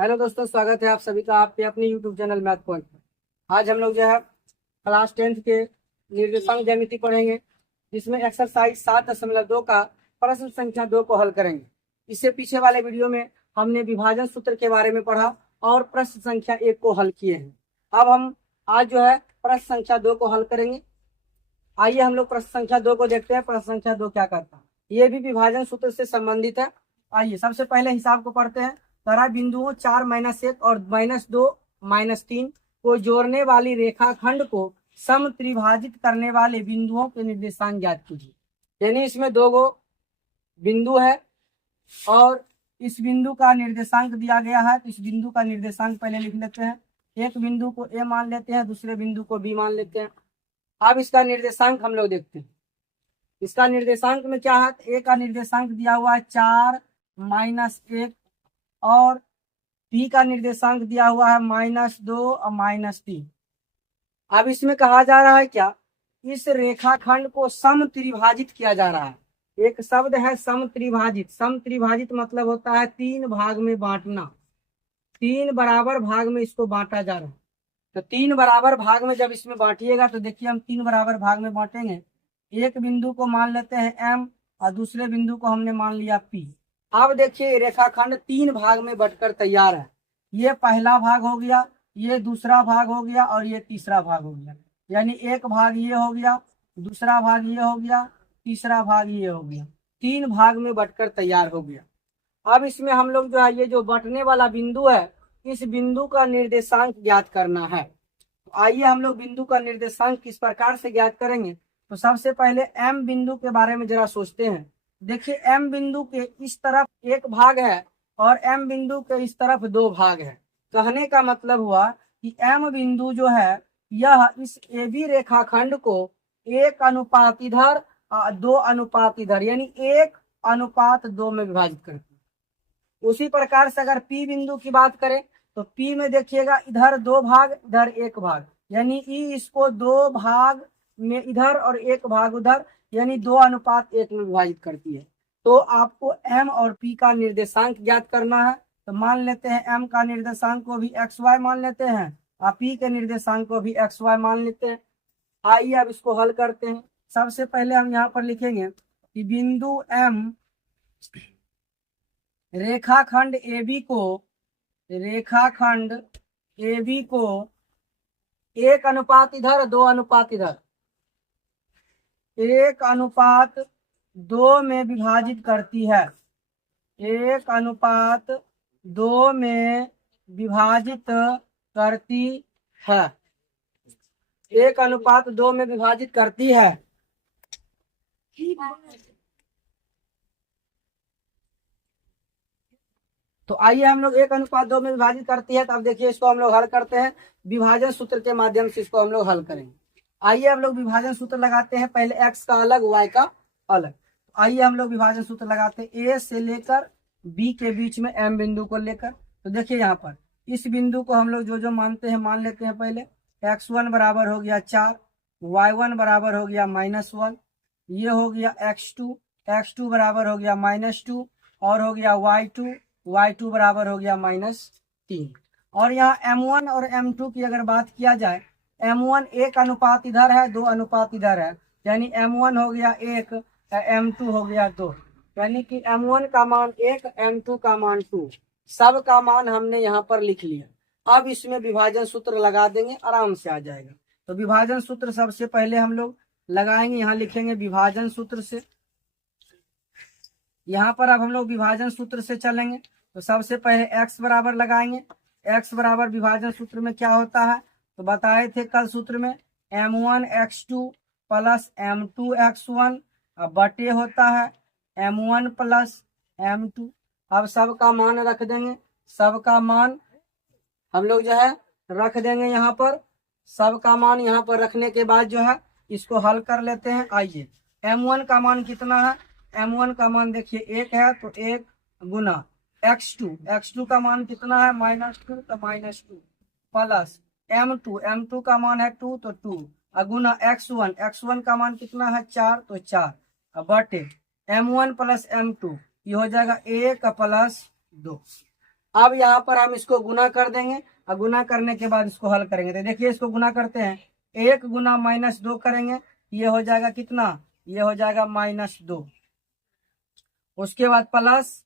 Hello दोस्तों, स्वागत है आप सभी का आपके अपने यूट्यूब चैनल मैथ पॉइंट में। आज हम लोग जो है क्लास 10th के निर्देशांक ज्यामिति पढ़ेंगे, जिसमें एक्सरसाइज 7.2 का प्रश्न संख्या 2 को हल करेंगे। इससे पीछे वाले वीडियो में हमने विभाजन सूत्र के बारे में पढ़ा और प्रश्न संख्या 1 को हल किए हैं। अब हम आज जो है प्रश्न संख्या 2 को हल करेंगे। आइए हम लोग प्रश्न संख्या 2 को देखते हैं। प्रश्न संख्या 2 क्या करता है, ये भी विभाजन सूत्र से संबंधित है। आइए सबसे पहले हिसाब को पढ़ते हैं। तरह बिंदुओं 4, -1 और -2, -3 को जोड़ने वाली रेखाखंड को सम त्रिभाजित करने वाले बिंदुओं के निर्देशांक ज्ञात कीजिए। यानी इसमें दो गो बिंदु है और इस बिंदु का निर्देशांक दिया गया है। तो इस बिंदु का निर्देशांक पहले लिख लेते हैं। एक बिंदु को ए मान लेते हैं, दूसरे बिंदु को बी मान लेते हैं। अब इसका निर्देशांक हम लोग देखते हैं। इसका निर्देशांक में क्या है, ए का निर्देशांक दिया हुआ है 4, -1 और पी का निर्देशांक दिया हुआ है -2 और -3। अब इसमें कहा जा रहा है क्या, इस रेखाखंड को सम त्रिभाजित किया जा रहा है। एक शब्द है सम त्रिभाजित। सम त्रिभाजित मतलब होता है 3 भाग में बांटना। 3 बराबर भाग में इसको बांटा जा रहा है। तो 3 बराबर भाग में जब इसमें बांटिएगा तो देखिए हम 3 बराबर भाग में बांटेंगे। एक बिंदु को मान लेते हैं एम और दूसरे बिंदु को हमने मान लिया पी। अब देखिए रेखाखंड 3 भाग में बंटकर तैयार है। ये पहला भाग हो गया, ये दूसरा भाग हो गया और ये तीसरा भाग हो गया। यानी एक भाग ये हो गया, दूसरा भाग ये हो गया, तीसरा भाग ये हो गया। 3 भाग में बंटकर तैयार हो गया। अब इसमें हम लोग जो है ये जो बंटने वाला बिंदु है, इस बिंदु का निर्देशांक ज्ञात करना है। तो आइए हम लोग बिंदु का निर्देशांक किस प्रकार से ज्ञात करेंगे। तो सबसे पहले एम बिंदु के बारे में जरा सोचते हैं। देखिए एम बिंदु के इस तरफ एक भाग है और एम बिंदु के इस तरफ 2 भाग है। कहने का मतलब हुआ कि एम बिंदु जो है यह इस ए बी रेखाखंड को 1 इधर 2 इधर यानी 1:2 में विभाजित करती है। उसी प्रकार से अगर पी बिंदु की बात करें तो पी में देखिएगा इधर 2 भाग इधर 1 भाग, यानी ई इसको 2 भाग में इधर और 1 भाग उधर यानी 2:1 में विभाजित करती है। तो आपको एम और पी का निर्देशांक ज्ञात करना है। तो मान लेते हैं एम का निर्देशांक को भी XY मान लेते हैं और पी के निर्देशांक को भी XY मान लेते हैं। आइए अब इसको हल करते हैं। सबसे पहले हम यहाँ पर लिखेंगे कि बिंदु एम रेखाखंड AB को 1 इधर 2 इधर 1:2 में विभाजित करती है। 1:2 में विभाजित करती है। 1:2 में विभाजित करती है। तो आइए हम लोग 1:2 में विभाजित करती है। तो अब देखिए इसको हम लोग हल करते हैं। विभाजन सूत्र के माध्यम से इसको हम लोग हल करेंगे। आइए हम लोग विभाजन सूत्र लगाते हैं। पहले x का अलग, y का अलग। आइए हम लोग विभाजन सूत्र लगाते हैं। a से लेकर b के बीच में m बिंदु को लेकर। तो देखिए यहाँ पर इस बिंदु को हम लोग जो जो मानते हैं मान लेते हैं। पहले x1 बराबर हो गया 4, y1 बराबर हो गया -1, ये हो गया x2 बराबर हो गया -2 और हो गया y2 बराबर हो गया -3। और यहाँ m1 और m2 की अगर बात किया जाए, m1 1 इधर है 2 इधर है, यानी m1 हो गया 1 m2 हो गया 2, यानी कि m1 का मान 1 m2 का मान 2। सब का मान हमने यहाँ पर लिख लिया। अब इसमें विभाजन सूत्र लगा देंगे, आराम से आ जाएगा। तो विभाजन सूत्र सबसे पहले हम लोग लगाएंगे। यहाँ लिखेंगे विभाजन सूत्र से। यहाँ पर अब हम लोग विभाजन सूत्र से चलेंगे। तो सबसे पहले x बराबर लगाएंगे। x बराबर विभाजन सूत्र में क्या होता है, तो बताए थे कल सूत्र में m1x2 प्लस m2x1 बटे होता है m1 प्लस m2। अब सबका मान रख देंगे। सबका मान हम लोग जो है रख देंगे यहाँ पर। सबका मान यहाँ पर रखने के बाद जो है इसको हल कर लेते हैं। आइए m1 का मान कितना है, m1 का मान देखिए 1 है तो 1 गुना x2 का मान कितना है -2 तो -2 प्लस m2 का मान है 2 तो 2 गुना x1 का मान कितना है 4 तो 4 बटे m1 प्लस m2 ये हो जाएगा 1 प्लस 2। अब यहाँ पर हम इसको गुना कर देंगे और गुना करने के बाद इसको हल करेंगे। तो देखिए इसको गुना करते हैं, 1 गुना -2 करेंगे, ये हो जाएगा कितना, ये हो जाएगा -2। उसके बाद प्लस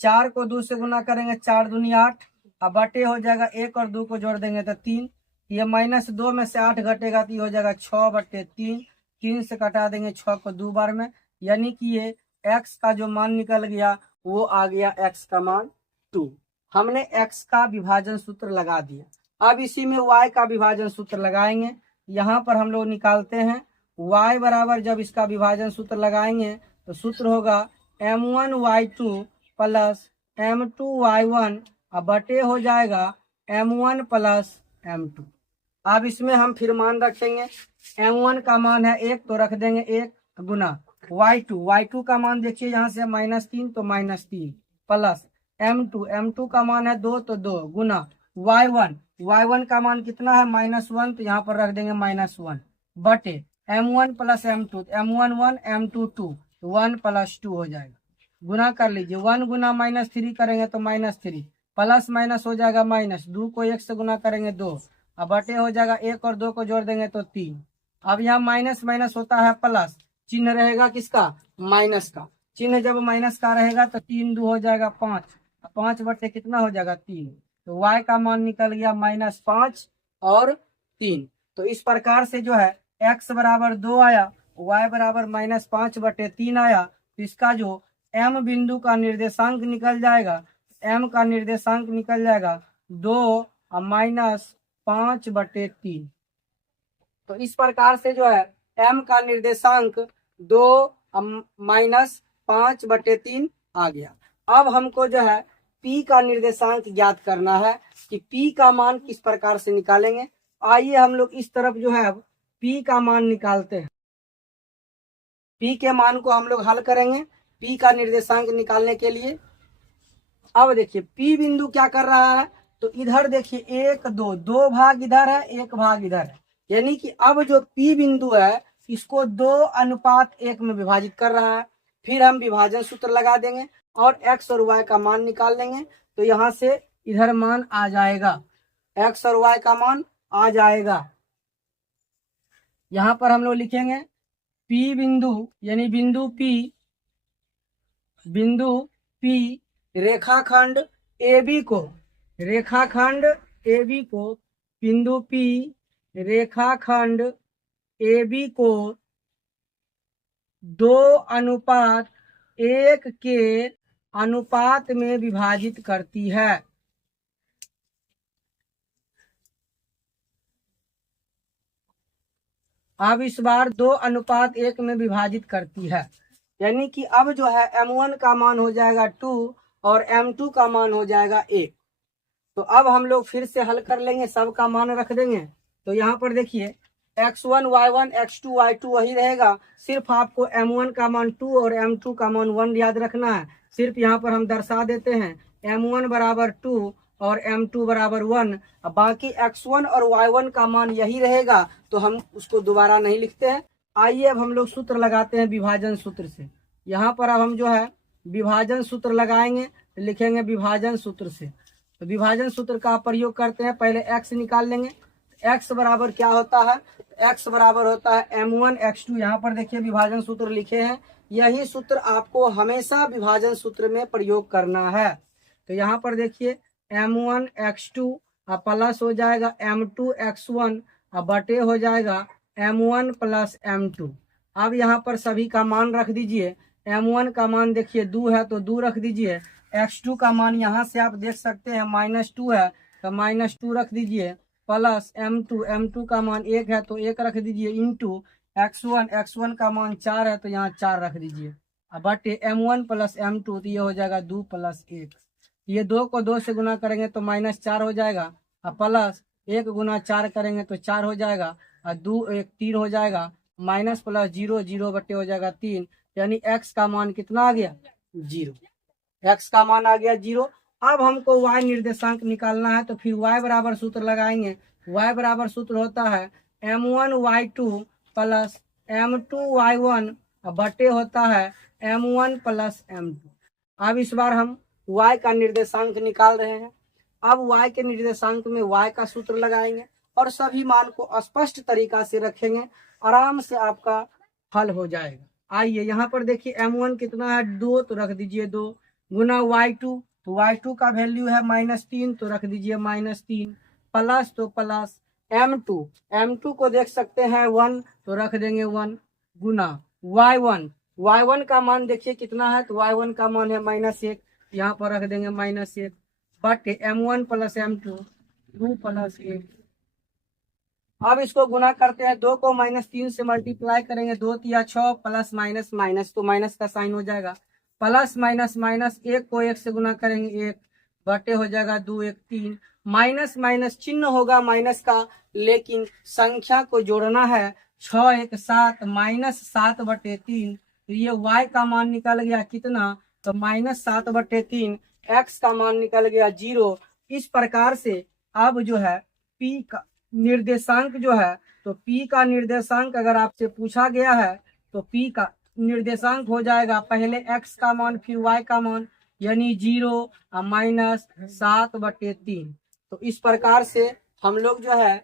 4 को 2 से गुना करेंगे, 4 दूनी 8, अब बटे हो जाएगा 1 और 2 को जोड़ देंगे तो 3। ये -2 में से 8 घटेगा तो ये हो जाएगा 6/3। 3 से कटा देंगे 6 को 2 बार में, यानी कि ये x का जो मान निकल गया वो आ गया x का मान 2। हमने x का विभाजन सूत्र लगा दिया। अब इसी में y का विभाजन सूत्र लगाएंगे। यहाँ पर हम लोग निकालते हैं y बराबर, जब इसका विभाजन सूत्र लगाएंगे तो सूत्र होगा m1y2 प्लस m2y1 अब बटे हो जाएगा m1 प्लस m2। अब इसमें हम फिर मान रखेंगे, m1 का मान है 1 तो रख देंगे 1 गुना y2 का मान देखिए यहाँ से -3 तो -3 प्लस m2 का मान है 2 तो 2 गुना y1 का मान कितना है -1 तो यहाँ पर रख देंगे -1 बटे m1 plus m2, m1 1 m2 2, 1 plus 2 हो जाएगा। गुना कर लीजिए, 1 गुना -3 करेंगे तो -3 प्लस माइनस हो जाएगा माइनस, 2 को 1 से गुना करेंगे 2, अब बटे हो जाएगा 1 और 2 को जोड़ देंगे तो 3। अब यहाँ माइनस माइनस होता है प्लस, चिन्ह रहेगा किसका, माइनस का। चिन्ह जब माइनस का रहेगा तो 3 2 हो जाएगा 5, 5 बटे कितना हो जाएगा 3, तो y का मान निकल गया -5 और 3। तो इस प्रकार से जो है x बराबर 2 आया, y बराबर -5/3 आया। तो इसका जो m बिंदु का निर्देशांक निकल जाएगा, m का निर्देशांक निकल जाएगा 2 और -5/3। तो इस प्रकार से जो है m का निर्देशांक 2 और -5/3 आ गया। अब हमको जो है p का निर्देशांक ज्ञात करना है कि p का मान किस प्रकार से निकालेंगे। आइए हम लोग इस तरफ जो है p का मान निकालते हैं। p के मान को हम लोग हल करेंगे p का निर्देशांक निकालने के लिए। अब देखिए p बिंदु क्या कर रहा है, तो इधर देखिए 1 2, 2 भाग इधर है 1 भाग इधर है, यानी कि अब जो p बिंदु है इसको 2:1 में विभाजित कर रहा है। फिर हम विभाजन सूत्र लगा देंगे और x और y का मान निकाल लेंगे। तो यहाँ से इधर मान आ जाएगा, x और y का मान आ जाएगा। यहाँ पर हम लोग लिखेंगे p बिंदु, यानी बिंदु P रेखाखंड AB को, बिंदु P रेखाखंड AB को 2:1 के अनुपात में विभाजित करती है। अब इस बार 2:1 में विभाजित करती है, यानी कि अब जो है m1 का मान हो जाएगा 2 और m2 का मान हो जाएगा 1। तो अब हम लोग फिर से हल कर लेंगे, सबका मान रख देंगे। तो यहाँ पर देखिए x1 y1 x2 y2 वही रहेगा, सिर्फ आपको m1 का मान 2 और m2 का मान 1 याद रखना है। सिर्फ यहाँ पर हम दर्शा देते हैं m1 बराबर 2 और m2 बराबर 1, बाकी x1 और y1 का मान यही रहेगा, तो हम उसको दोबारा नहीं लिखते हैं। आइए अब हम लोग सूत्र लगाते हैं विभाजन सूत्र से। यहाँ पर अब हम जो है विभाजन सूत्र लगाएंगे, लिखेंगे विभाजन सूत्र से। तो विभाजन सूत्र का प्रयोग करते हैं, पहले x निकाल लेंगे। x बराबर क्या होता है, x बराबर होता है m1 x2। यहाँ पर देखिए विभाजन सूत्र लिखे हैं, यही सूत्र आपको हमेशा विभाजन सूत्र में प्रयोग करना है। तो यहाँ पर देखिए m1 x2 प्लस हो जाएगा m2 x1 बटे हो जाएगा m1 प्लस m2। अब यहाँ पर सभी का मान रख दीजिए। m1 का मान देखिए 2 है तो 2 रख दीजिए, x2 का मान यहाँ से आप देख सकते हैं -2 है तो -2 रख दीजिए, प्लस m2 का मान 1 है तो 1 रख दीजिए, इंटू x1 का मान 4 है तो यहाँ 4 रख दीजिए, अब बटे m1 प्लस m2 तो ये हो जाएगा 2 प्लस 1। ये 2 को 2 से गुना करेंगे तो -4 हो जाएगा, और प्लस 1 गुना 4 करेंगे तो 4 हो जाएगा, और 2 1 3 हो जाएगा, माइनस प्लस 0 0 बटे हो जाएगा 3, यानी x का मान कितना आ गया 0। x का मान आ गया 0। अब हमको y निर्देशांक निकालना है, तो फिर y बराबर सूत्र लगाएंगे। y बराबर सूत्र होता है m1 y2 plus m2 y1 बटे होता है m1 प्लस m2। अब इस बार हम y का निर्देशांक निकाल रहे हैं। अब y के निर्देशांक में y का सूत्र लगाएंगे और सभी मान को स्पष्ट तरीका से रखेंगे, आराम से आपका हल हो जाएगा। आइए यहाँ पर देखिए m1 कितना है 2, तो रख दीजिए 2 गुना y2, तो y2 का वैल्यू है -3, तो रख दीजिए -3 प्लस, तो प्लस m2 को देख सकते हैं 1, तो रख देंगे 1 गुना y1 का मान देखिए कितना है, तो y1 का मान है -1, यहाँ पर रख देंगे -1 बटे m1 प्लस m2 2 प्लस 1। अब इसको गुना करते हैं, 2 को -3 से मल्टीप्लाई करेंगे, 2 तिया 6 प्लस माइनस माइनस, तो माइनस का साइन हो जाएगा, प्लस माइनस माइनस, 1 को 1 से गुना करेंगे 1 बटे हो जाएगा 2 1 3, माइनस माइनस चिन्ह होगा माइनस का, लेकिन संख्या को जोड़ना है, 6 1 7 -7 बटे 3, तो ये y का मान निकल गया कितना, तो -7 बटे 3, x का मान निकल गया 0। इस प्रकार से अब जो है p का निर्देशांक जो है, तो p का निर्देशांक अगर आपसे पूछा गया है तो p का निर्देशांक हो जाएगा पहले x का मान फिर y का मान, यानी 0 -7 बटे 3। तो इस प्रकार से हम लोग जो है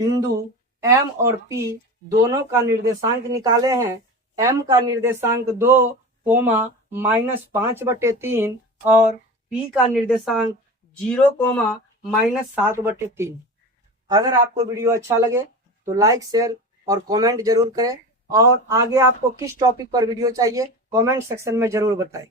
बिंदु m और p दोनों का निर्देशांक निकाले हैं। m का निर्देशांक 2, -5 बटे 3 और p का निर्देशांक 0, -7 बटे 3। अगर आपको वीडियो अच्छा लगे तो लाइक शेयर और कमेंट जरूर करें, और आगे आपको किस टॉपिक पर वीडियो चाहिए कमेंट सेक्शन में जरूर बताएं।